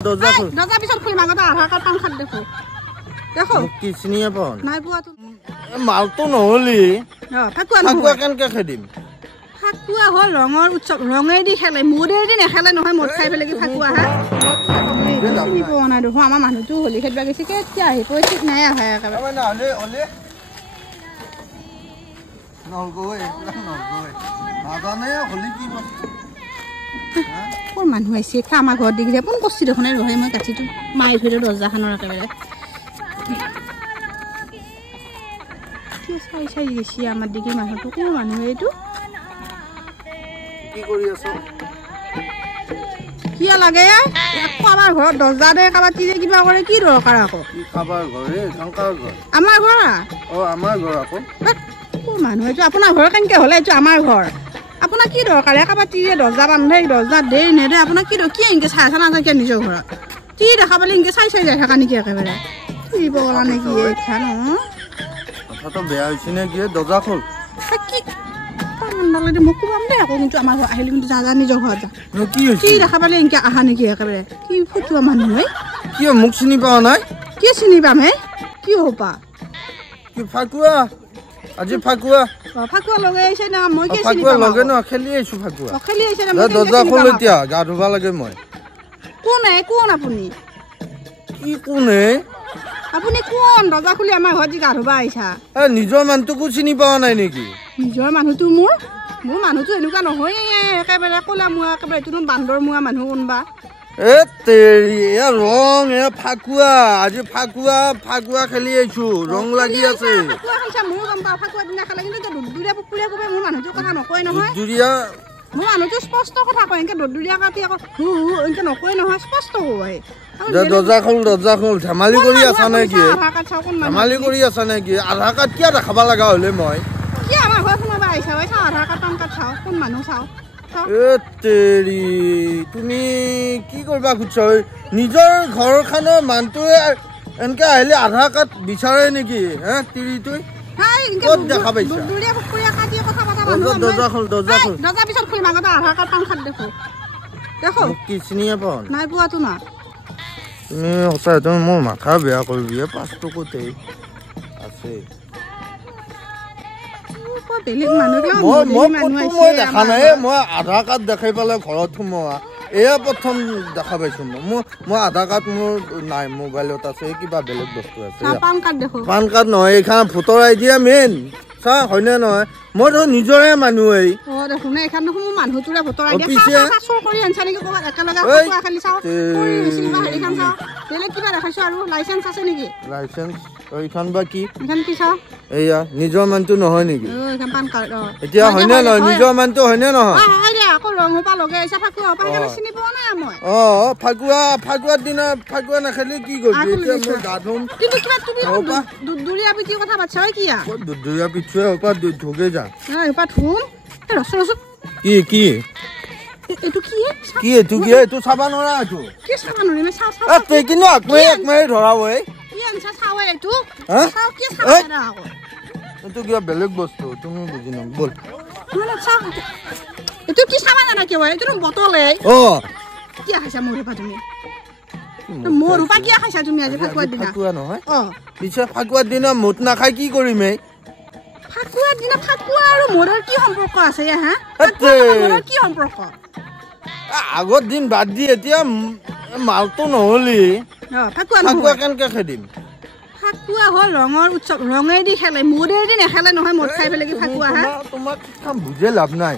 দৰজা খুল দৰজা পিছত খুলি মাগতা আধাৰ কাৰ্ড পান কাৰ্ড দেখো দেখো কি চিনিয়ে পাও নাই পোৱা তো মালটো নহলি ফাকুয়া ফাকুয়া কেনকে খেদিম ফাকুয়া হল ৰঙৰ উৎসৱ ৰঙেদি খেলে মোৰেদি নেখেলে নহয় মদ খাই পেলাই কি ফাকুয়া হা চিনি পোৱা নাই দেখো আমাৰ মানুহটো হলি খেদবা গৈছে কেতিয়া আহি পই ঠিক নাই আহা একেবাৰে নহলে নহলে নলগৈ নাজানে হলি কি কোন মানুহ আহিছে আমাৰ ঘৰত দেখিছে কোন কষ্ট দেখোন ৰহে মই কাঠিটো মাৰি ধৰি দৰ্জাখনৰ একেবাৰে চাই চাই গৈছে আমাৰ দেখি মানুহটো কোন মানুহ এইটো কি কৰি আছ কি লাগে আমাৰ ঘৰত দৰ্জা দে কাবাৰ তিৰে কিবা কৰে কি দৰকাৰ আকৌ কি খাবাৰ ঘৰে শংকৰ ঘৰ আমাৰ ঘৰ আমাৰ ঘৰ আকৌ কোন মানুহ এইটো আপোনাৰ ঘৰ কেনেকে হ'লে এইটো আমাৰ ঘৰ আপোনাৰ কি দৰকাৰ কাবাৰ তিৰে দৰ্জা বান্ধে দৰ্জা দেই নেদে আপোনাৰ কি কি এনেকে চাই চাই নাথাকে নিজৰ ঘৰত কি দেখা পালে এনেকে চাই চাই যাই থাকা নেকি একেবাৰে কি বলা নেকি এইখান কথাটো বেয়া হৈছে নে কি দৰ্জা খোল কি পালে মোক কম দে আকৌ কিন্তু আমাৰ ঘৰ আহিলে কিন্তু যা নিজৰ ঘৰত যা কি হৈছে কি দেখা পালে এনেকে আহা নেকি একেবাৰে কি ফুটুৱা মানুহ কি মোক চিনি পাও নাই কি চিনি পাম হে কি হপা কি ফাকুয়া আজি ফাকুয়া ফাকুয়া লগে আহিছে না মই কি চিনি ফাকুয়া পাম লগে ন খেলি আইছো ফাকুয়া খেলি আহিছে না মই দৰ্জা খোল এতিয়া গা ধুবা লাগে মই কোন আপুনি কি কোনে আপুনি কোন দৰ্জা খুলি আমাৰ ঘৰত গা ধুবা আহিছা নিজৰ মানুহটোকো চিনি পোৱা নাই নেকি নিজৰ মানুহটো মোৰ মানুহটো এনেকুৱা নহয় একেবাৰে ক'লা মুৱা একেবাৰে এইটো বান্দৰ মুৱা মানুহ কোনবা তেৰি ৰং ফাকুয়া আজি ফাকুয়া খেলি আহিছো ৰং লাগি আছে ফাকুয়া খাইছা মোৰ গম পাওঁ ফাকুয়া দিনা খালে কিন্তু দুদুৰিয়া পুকুৰীয়া কবে মোৰ মানুহটো কথা নকয় নহয় দুদুৰিয়া মোৰ মানুহটো স্পষ্ট কথা কয় এনেকে দুদুৰিয়া কাটি আকৌ এনেকে নকয় নহয় স্পষ্ট কয় দৰ্জা খোল ধেমালি কৰি আছা নেকি ধেমালি কৰি আছা নেকি আধাৰ কাৰ্ড কিয় দেখাব লগা হলে মই কি আমাৰ ঘৰত সোমাব আহিছা চাওঁ আধাৰ কাৰ্ড পান কাৰ্ড চাওঁ কোন মানুহ চাওঁ তেৰি তুমি কি কৰিবা খুজিছা নিজৰ ঘৰখনৰ মানুহটোৱে এনেকে আহিলে আধাৰ কাৰ্ড বিচাৰে নেকি তিৰিটো ক'ত দেখা পাইছা দৰ্জা পিছত খুলি মাগতা আধাৰ কাৰ্ড পান কাৰ্ড দেখো কি চিনিয়ে পাও নাই পোৱাতো না তুমি সঁচাই তুমি মোৰ মাথা বেয়া কৰিবি পাঁচটো ক'তে আছে মই দেখা নাই মই আধাৰ কাৰ্ড দেখাই পেলাই ঘৰত সোমোৱা এয়া প্ৰথম দেখা পাইছো মই আধাৰ কাৰ্ড মোৰ নাই মোবাইলত আছে কিবা বেলেগ বস্তু আছে পান কাৰ্ড নহয় এইখন ভোটাৰ আই ডি মেইন চা হয়নে নহয় মই তো নিজৰে মানুহ এইখন বা কি এয়া নিজৰ মানুহটো নহয় নেকি এতিয়া হয়নে নহয় নিজৰ মানুহটো হয়নে নহয় ফাকুৱাৰ দিনা ফাকুৱা নাখালি কি কৰিবি এতিয়া মই গা ধুম দুদুৰিয়া পিঠিৰ কথা বাচ্ছা কি দুদুৰিয়া পিঠুৱে ওপৰত ধুকে যা কি কি এইটো কি কি এইটো কি এইটো চাবা নোৱাৰা এইটো কি চাবা নোৱাৰিম তই কিন্তু একমাৰি ধৰাব এইটো কিবা বেলেগ বস্তু তুমি বুজি নাম বল এইটো কি চাবা জানা কিয় এইটো বটলে কি খাইছা মোৰ ৰূপা তুমি মোৰ ৰূপা কি খাইছা তুমি আজি ফাকুৱাৰ দিনা ফাকুৱা নহয় পিছে ফাকুৱাৰ দিনা মুঠ নাখাই কি কৰিম ফাকুৱাৰ দিনা ফাকুৱা আৰু মোৰৰ কি সম্পৰ্ক আছে মোৰৰ কি সম্পৰ্ক আগৰ দিন বাদ দি এতিয়া মালটো নহলি ফাকুৱা কেনকে খেদিম ফাকুয়া হল ৰঙৰ উৎসৱ ৰঙেদি খেলে মোৰেদি নেখেলে নহয় মদ খাই পেলাই কি ফাকুয়া হা তোমাক বুজে লাভ নাই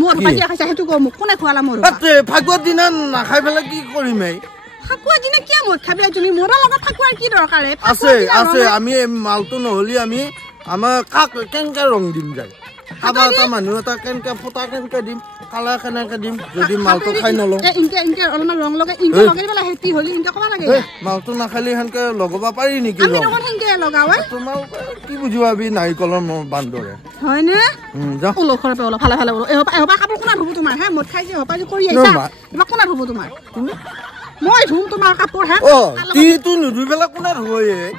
মোৰ পাতিয়া খাইছা সেইটো কম কোনে খোৱালা মোৰ ফাকুৱাৰ দিনা নাখাই পেলাই কি কৰিম ফাকুৱাৰ দিনা কিয় মদ খাই পেলাই তুমি মোৰৰ লগত ফাকুৱাৰ কি দৰকাৰ আছে আমি মালটো নহলি আমি আমাৰ কাক কেনেকে ৰং দিম যায় খাবা এটা মানুহ এটা কেনেকে ফটা কেনেকে দিম কালাৰ কেনেকে দিম যদি মালটো খাই নলওঁ অলপমান ৰং লগাই লগাই পেলাই হেতি হলি ক'ব লাগে মালটো নাখালি সেনেকে লগাব পাৰি নেকি তোমাৰ কি বুজিবি নাৰিকলৰ বান্দৰে হয়নে অলপ ভালে ভালে এবাৰ কাপোৰ কোনা ধুব তোমাৰ হে মদ খাই যে হপাই কৰি আহিছা এবাৰ কোনা ধুব তোমাৰ মই ধুম তোমাৰ কাপোৰ হে তিৰিটো নুধুই পেলাই কোনা ধুব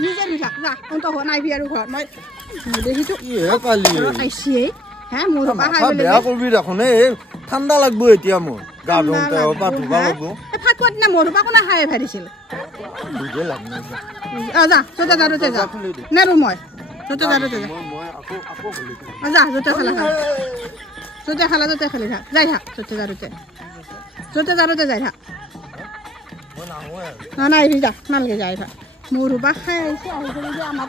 নিজে ধুই থাক যা অন্ত নাই আৰু ঘৰত মই দেখিছো কালি হে মোৰ সোপা খাই মাথা বেয়া কৰিবি দেখোন এই ঠাণ্ডা লাগব এতিয়া মোৰ গা ধুওঁতে পা ধুবা লাগব ফাকুৱাত না মোৰ সোপা কোনে খাই ভাই দিছিল বুজে লাগ নাই যা য'তে যা ত'তে যা নেৰো মই য'তে যা ত'তে যা যা য'তে খালা খা য'তে খালা ত'তে খালি থাক যাই থাক য'তে যা ত'তে যাই থাক নাই যা নালাগে যাই থাক মোৰ সোপা খাই আহিছে আহিছে আমাৰ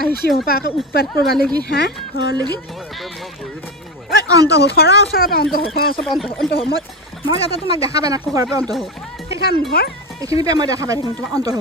আহিছে সোপা আকৌ উৎপাত কৰিব লাগি হা ঘৰৰ লাগি ঐ অন্ত হো ঘৰৰ ওচৰতে অন্ত হো ঘৰৰ ওচৰত অন্ত হো মই যাতে তোমাক দেখা পাই নাথাকোঁ ঘৰৰ পৰা অন্ত হো সেইখন ঘৰ এইখিনিৰ পৰা মই দেখা পাই থাকিম তোমাক অন্ত হো